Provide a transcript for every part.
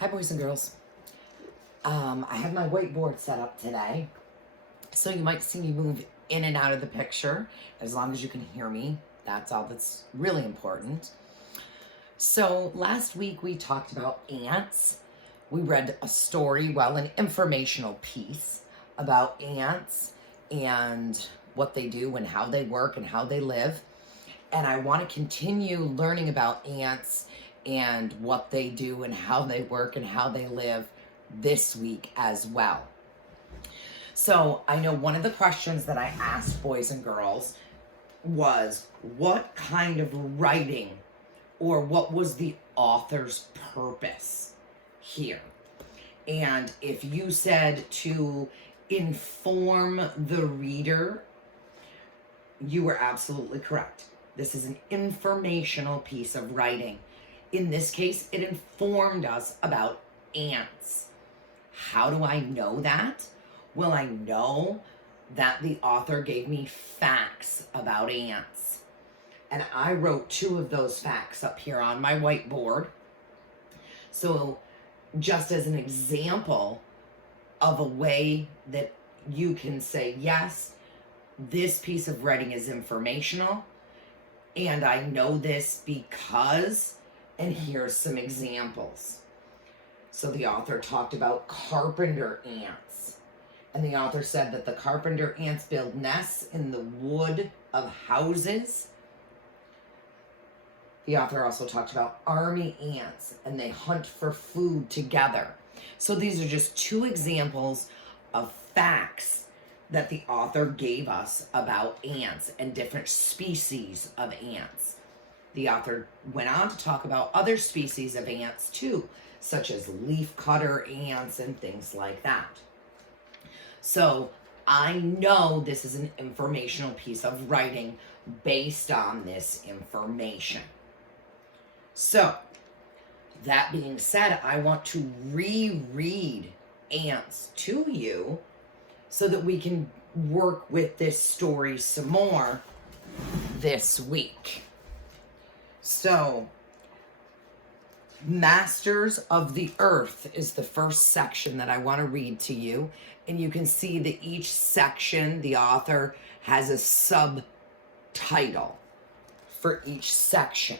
Hi, boys and girls. I have my whiteboard set up today, so you might see me move in and out of the picture. As long as you can hear me, that's all that's really important. So last week we talked about ants. We read a story, an informational piece about ants and what they do and how they work and how they live. And I want to continue learning about ants and what they do and how they work and how they live this week as well. So I know one of the questions that I asked boys and girls was, what kind of writing, or what was the author's purpose here? And if you said to inform the reader, you were absolutely correct. This is an informational piece of writing. In this case, it informed us about ants. How do I know that? Well, I know that the author gave me facts about ants. And I wrote 2 of those facts up here on my whiteboard. So just as an example of a way that you can say, yes, this piece of writing is informational, and I know this because, and here's some examples. So the author talked about carpenter ants. And the author said that the carpenter ants build nests in the wood of houses. The author also talked about army ants, and they hunt for food together. So these are just 2 examples of facts that the author gave us about ants and different species of ants. The author went on to talk about other species of ants too, such as leafcutter ants and things like that. So I know this is an informational piece of writing based on this information. So that being said, I want to reread ants to you so that we can work with this story some more this week. So, Masters of the Earth is the first section that I want to read to you. And you can see that each section, the author has a subtitle for each section.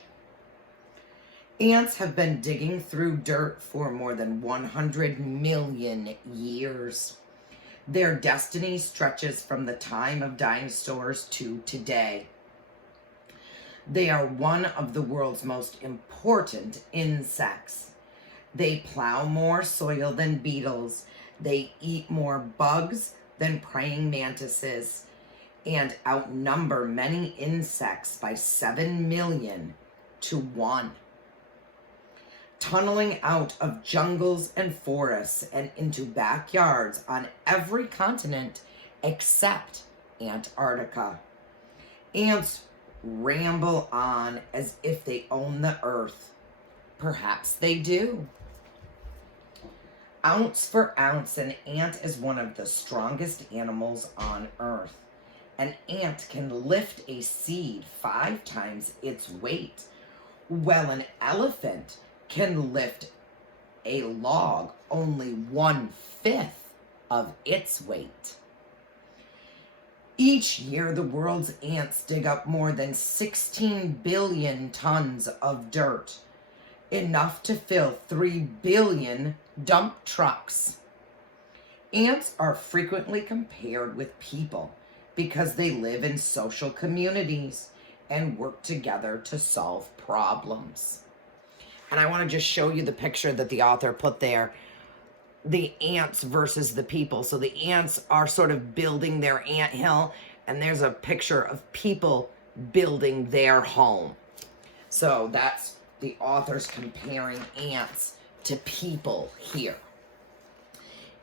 Ants have been digging through dirt for more than 100 million years. Their destiny stretches from the time of dinosaurs to today. They are one of the world's most important insects. They plow more soil than beetles. They eat more bugs than praying mantises, and outnumber many insects by 7 million to 1. Tunneling out of jungles and forests and into backyards on every continent except Antarctica. Ants ramble on as if they own the earth. Perhaps they do. Ounce for ounce, an ant is one of the strongest animals on earth. An ant can lift a seed 5 times its weight, while an elephant can lift a log only 1/5 of its weight. Each year, the world's ants dig up more than 16 billion tons of dirt, enough to fill 3 billion dump trucks. Ants are frequently compared with people because they live in social communities and work together to solve problems. And I want to just show you the picture that the author put there. The ants versus the people. So the ants are sort of building their anthill, and there's a picture of people building their home. So that's the author's comparing ants to people here.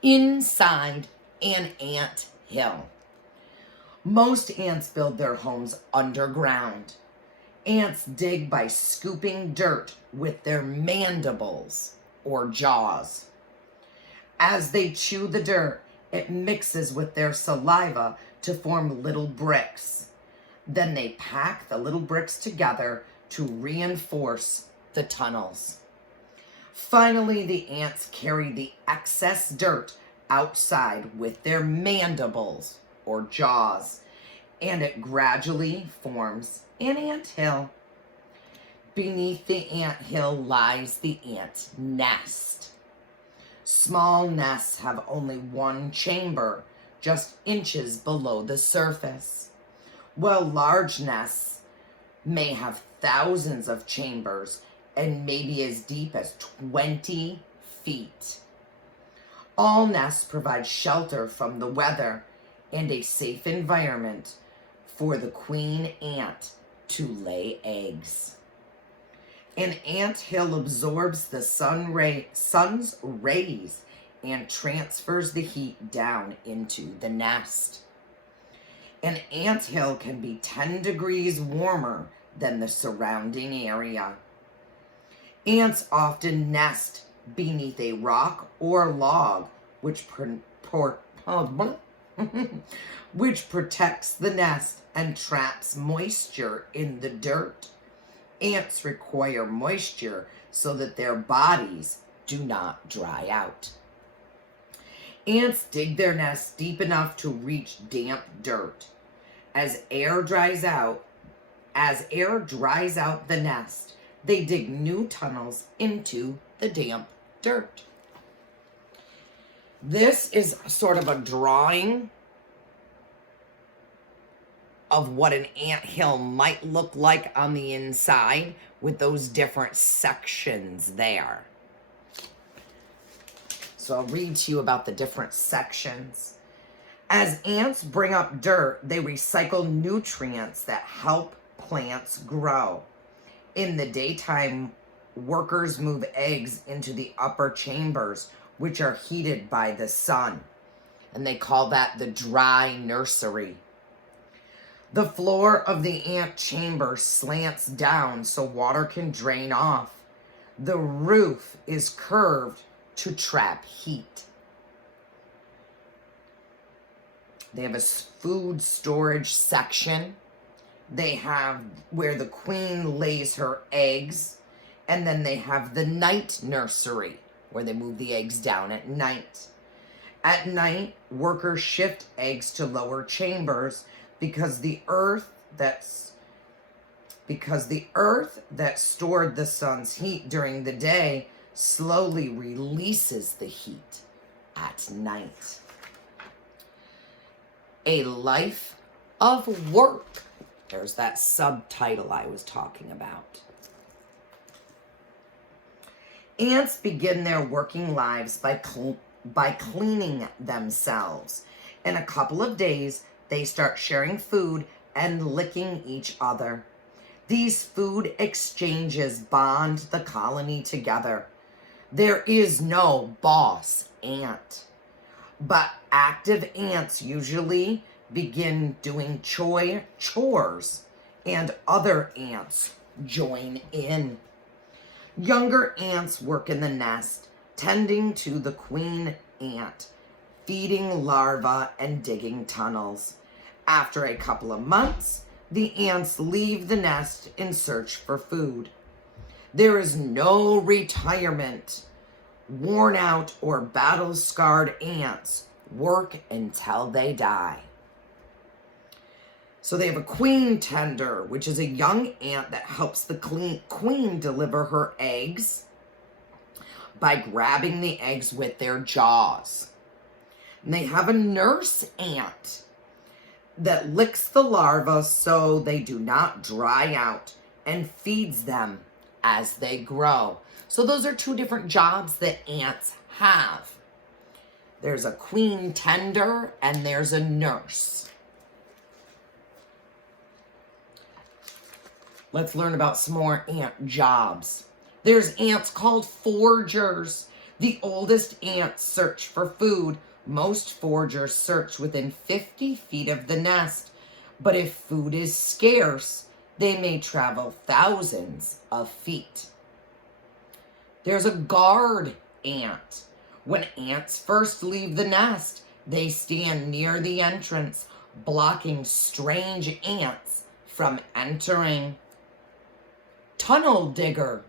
Inside an ant hill. Most ants build their homes underground. Ants dig by scooping dirt with their mandibles or jaws. As they chew the dirt, it mixes with their saliva to form little bricks. Then they pack the little bricks together to reinforce the tunnels. Finally, the ants carry the excess dirt outside with their mandibles or jaws, and it gradually forms an anthill. Beneath the anthill lies the ant nest. Small nests have only one chamber, just inches below the surface, while large nests may have thousands of chambers and maybe as deep as 20 feet. All nests provide shelter from the weather and a safe environment for the queen ant to lay eggs. An anthill absorbs the sun's rays and transfers the heat down into the nest. An anthill can be 10 degrees warmer than the surrounding area. Ants often nest beneath a rock or log, which protects the nest and traps moisture in the dirt. Ants require moisture so that their bodies do not dry out. Ants dig their nests deep enough to reach damp dirt. As air dries out the nest, they dig new tunnels into the damp dirt. This is sort of a drawing of what an anthill might look like on the inside with those different sections there. So I'll read to you about the different sections. As ants bring up dirt, they recycle nutrients that help plants grow. In the daytime, workers move eggs into the upper chambers, which are heated by the sun, and they call that the dry nursery. The floor of the ant chamber slants down so water can drain off. The roof is curved to trap heat. They have a food storage section. They have where the queen lays her eggs. And then they have the night nursery, where they move the eggs down at night. At night, workers shift eggs to lower chambers because the earth that stored the sun's heat during the day slowly releases the heat at night. A life of work. There's that subtitle I was talking about. Ants begin their working lives by cleaning themselves. In a couple of days, they start sharing food and licking each other. These food exchanges bond the colony together. There is no boss ant, but active ants usually begin doing chores, and other ants join in. Younger ants work in the nest, tending to the queen ant, feeding larvae and digging tunnels. After a couple of months, the ants leave the nest in search for food. There is no retirement. Worn out or battle-scarred ants work until they die. So they have a queen tender, which is a young ant that helps the queen deliver her eggs by grabbing the eggs with their jaws. And they have a nurse ant that licks the larvae so they do not dry out and feeds them as they grow. So those are two different jobs that ants have. There's a queen tender and there's a nurse. Let's learn about some more ant jobs. There's ants called foragers. The oldest ants search for food. Most foragers search within 50 feet of the nest. But if food is scarce, they may travel thousands of feet. There's a guard ant. When ants first leave the nest, they stand near the entrance, blocking strange ants from entering. Tunnel digger.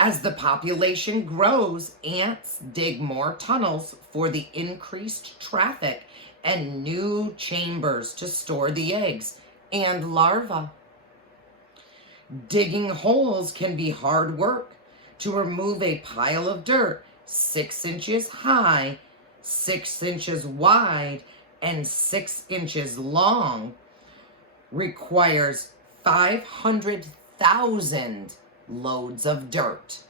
As the population grows, ants dig more tunnels for the increased traffic and new chambers to store the eggs and larvae. Digging holes can be hard work. To remove a pile of dirt 6 inches high, 6 inches wide, and 6 inches long requires 500,000 loads of dirt.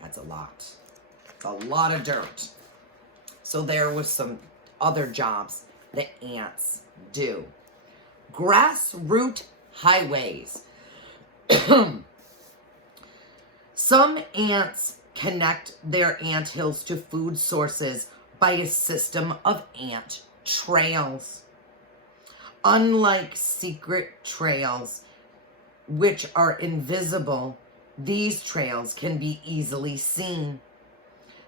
That's a lot. It's a lot of dirt. So there was some other jobs that ants do. Grassroot highways. Some ants connect their anthills to food sources by a system of ant trails. Unlike secret trails, which are invisible, these trails can be easily seen.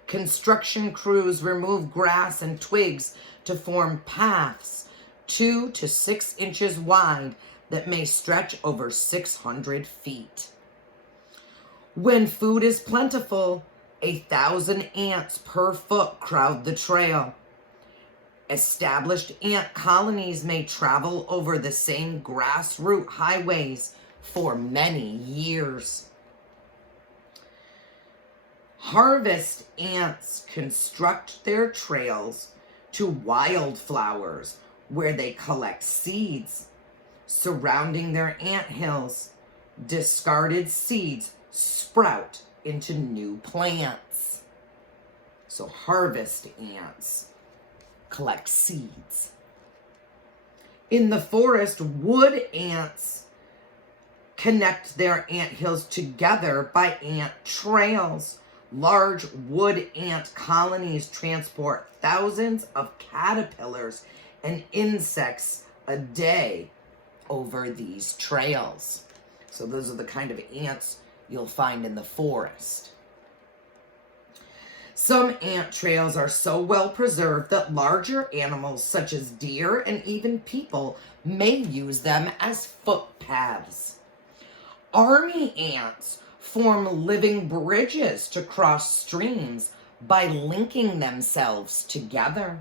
Construction crews remove grass and twigs to form paths 2 to 6 inches wide that may stretch over 600 feet. When food is plentiful, 1,000 ants per foot crowd the trail. Established ant colonies may travel over the same grassroots highways for many years. Harvest ants construct their trails to wildflowers where they collect seeds. Surrounding their anthills, discarded seeds sprout into new plants. So harvest ants collect seeds. In the forest, wood ants connect their anthills together by ant trails. Large wood ant colonies transport thousands of caterpillars and insects a day over these trails. So those are the kind of ants you'll find in the forest. Some ant trails are so well preserved that larger animals such as deer and even people may use them as footpaths. Army ants form living bridges to cross streams by linking themselves together.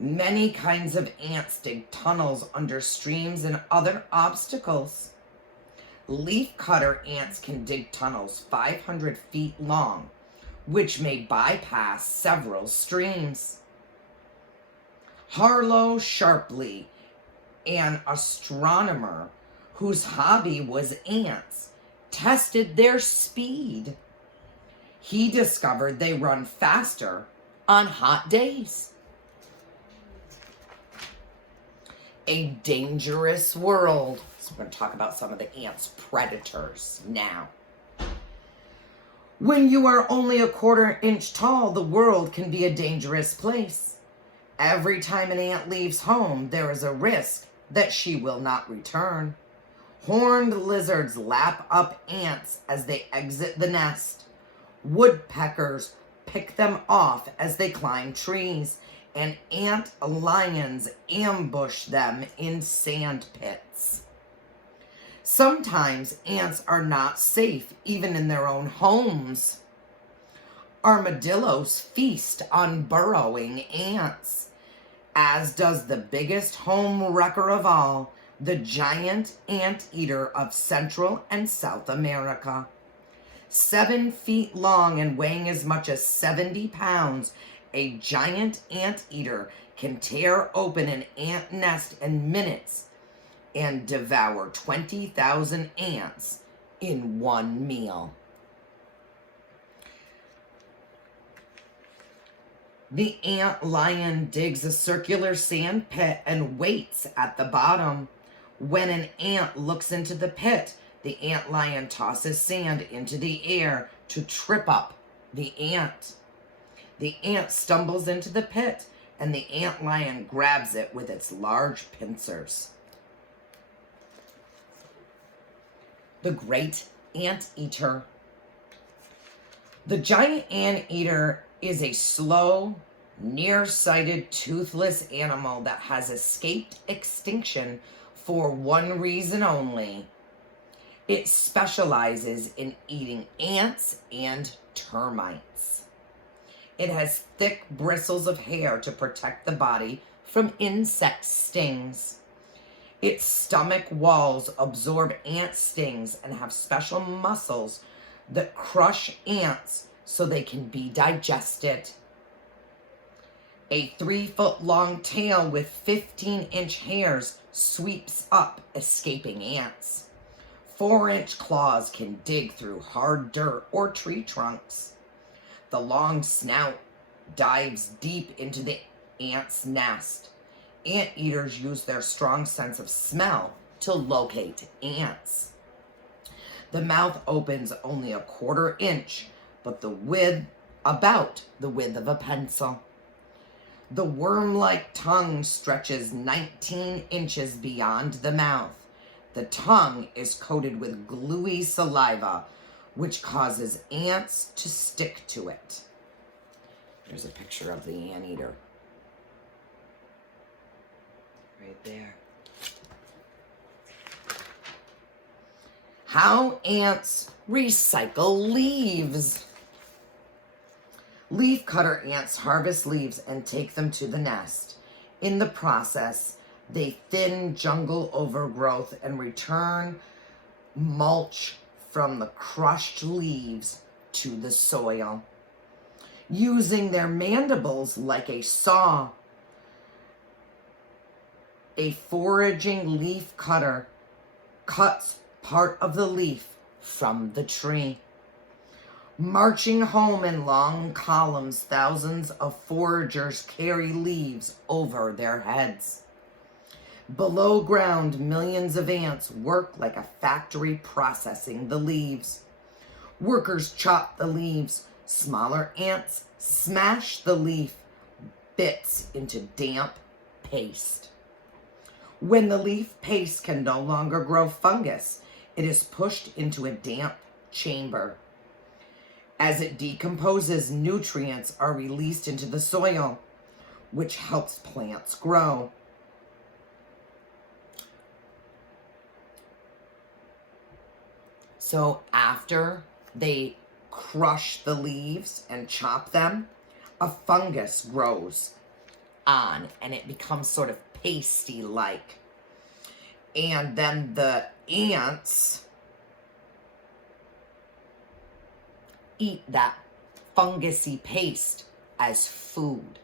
Many kinds of ants dig tunnels under streams and other obstacles. Leafcutter ants can dig tunnels 500 feet long, which may bypass several streams. Harlow Sharpley, an astronomer whose hobby was ants, tested their speed. He discovered they run faster on hot days. A dangerous world. So we're going to talk about some of the ants' predators now. When you are only a 1/4 inch tall, the world can be a dangerous place. Every time an ant leaves home, there is a risk that she will not return. Horned lizards lap up ants as they exit the nest. Woodpeckers pick them off as they climb trees, and ant lions ambush them in sand pits. Sometimes ants are not safe even in their own homes. Armadillos feast on burrowing ants, as does the biggest home wrecker of all, the giant anteater of Central and South America. 7 feet long and weighing as much as 70 pounds, a giant anteater can tear open an ant nest in minutes and devour 20,000 ants in one meal. The ant lion digs a circular sand pit and waits at the bottom. When an ant looks into the pit, the ant lion tosses sand into the air to trip up the ant. The ant stumbles into the pit, and the ant lion grabs it with its large pincers. The great anteater. The giant anteater is a slow, nearsighted, toothless animal that has escaped extinction for one reason only: It specializes in eating ants and termites. It has thick bristles of hair to protect the body from insect stings. Its stomach walls absorb ant stings and have special muscles that crush ants so they can be digested. A 3-foot long tail with 15-inch hairs sweeps up escaping ants. 4-inch claws can dig through hard dirt or tree trunks. The long snout dives deep into the ant's nest. Anteaters use their strong sense of smell to locate ants. The mouth opens only a 1/4 inch, but about the width of a pencil. The worm-like tongue stretches 19 inches beyond the mouth. The tongue is coated with gluey saliva, which causes ants to stick to it. There's a picture of the anteater. Right there. How ants recycle leaves. Leafcutter ants harvest leaves and take them to the nest. In the process, they thin jungle overgrowth and return mulch from the crushed leaves to the soil. Using their mandibles like a saw, a foraging leaf cutter cuts part of the leaf from the tree. Marching home in long columns, thousands of foragers carry leaves over their heads. Below ground, millions of ants work like a factory processing the leaves. Workers chop the leaves. Smaller ants smash the leaf bits into damp paste. When the leaf paste can no longer grow fungus, it is pushed into a damp chamber. As it decomposes, nutrients are released into the soil, which helps plants grow. So after they crush the leaves and chop them, a fungus grows on and it becomes sort of pasty-like. And then the ants eat that fungusy paste as food.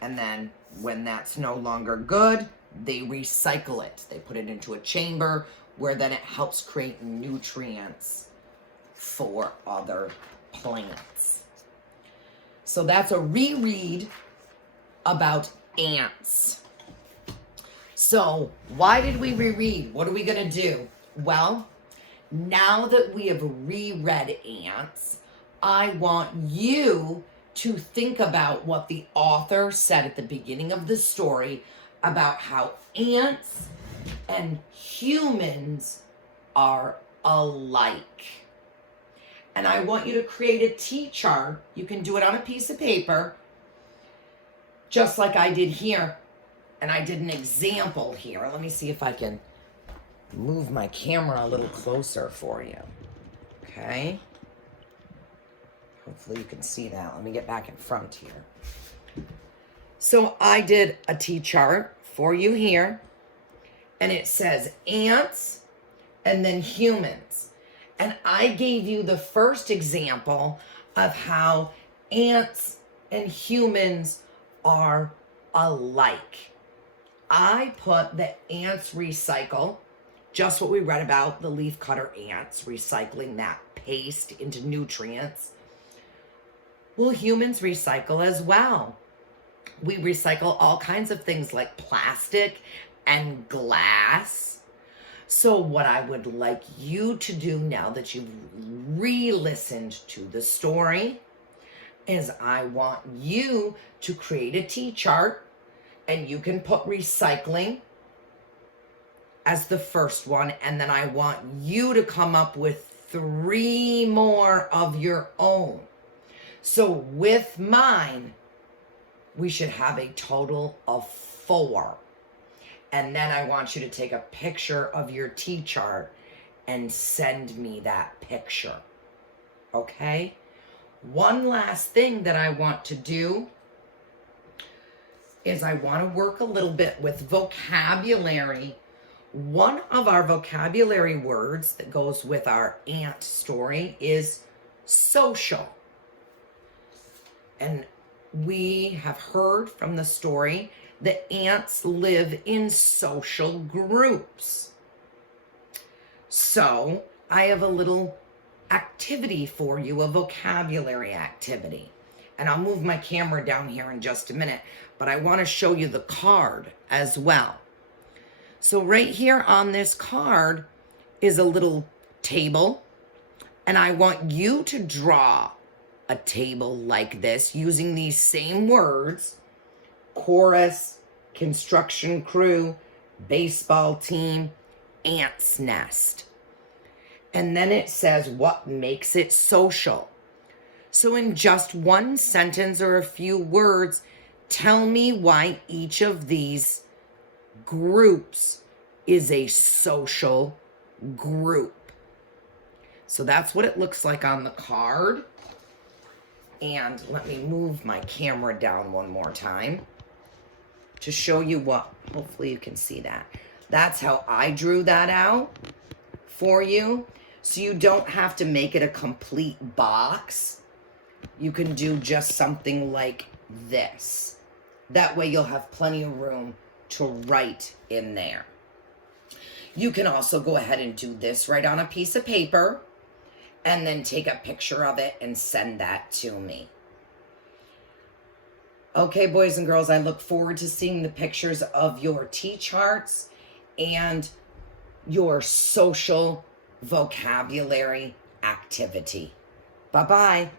And then when that's no longer good, they recycle it. They put it into a chamber where then it helps create nutrients for other plants. So that's a reread about ants. So why did we reread? What are we going to do? Well, now that we have reread ants, I want you to think about what the author said at the beginning of the story about how ants and humans are alike. And I want you to create a T-chart. You can do it on a piece of paper, just like I did here. And I did an example here. Let me see if I can move my camera a little closer for you. Okay. Hopefully you can see that. Let me get back in front here. So I did a T-chart for you here. And it says ants and then humans. And I gave you the first example of how ants and humans are alike. I put the ants recycle, just what we read about, the leafcutter ants recycling that paste into nutrients. Well, humans recycle as well. We recycle all kinds of things like plastic and glass. So what I would like you to do now that you've re-listened to the story is I want you to create a T-chart, and you can put recycling as the first one, and then I want you to come up with 3 more of your own. So with mine, we should have a total of 4. And then I want you to take a picture of your T-chart and send me that picture. Okay? One last thing that I want to do is I want to work a little bit with vocabulary. One of our vocabulary words that goes with our ant story is social. And we have heard from the story that ants live in social groups. So I have a little activity for you, a vocabulary activity. And I'll move my camera down here in just a minute, but I want to show you the card as well. So right here on this card is a little table, and I want you to draw a table like this using these same words: chorus, construction crew, baseball team, ant's nest. And then it says what makes it social. So in just one sentence or a few words, tell me why each of these groups is a social group. So that's what it looks like on the card. And let me move my camera down one more time to show you what, hopefully you can see that. That's how I drew that out for you. So you don't have to make it a complete box. You can do just something like this. That way you'll have plenty of room to write in there. You can also go ahead and do this right on a piece of paper and then take a picture of it and send that to me. Okay, boys and girls, I look forward to seeing the pictures of your T-charts and your social vocabulary activity. Bye-bye.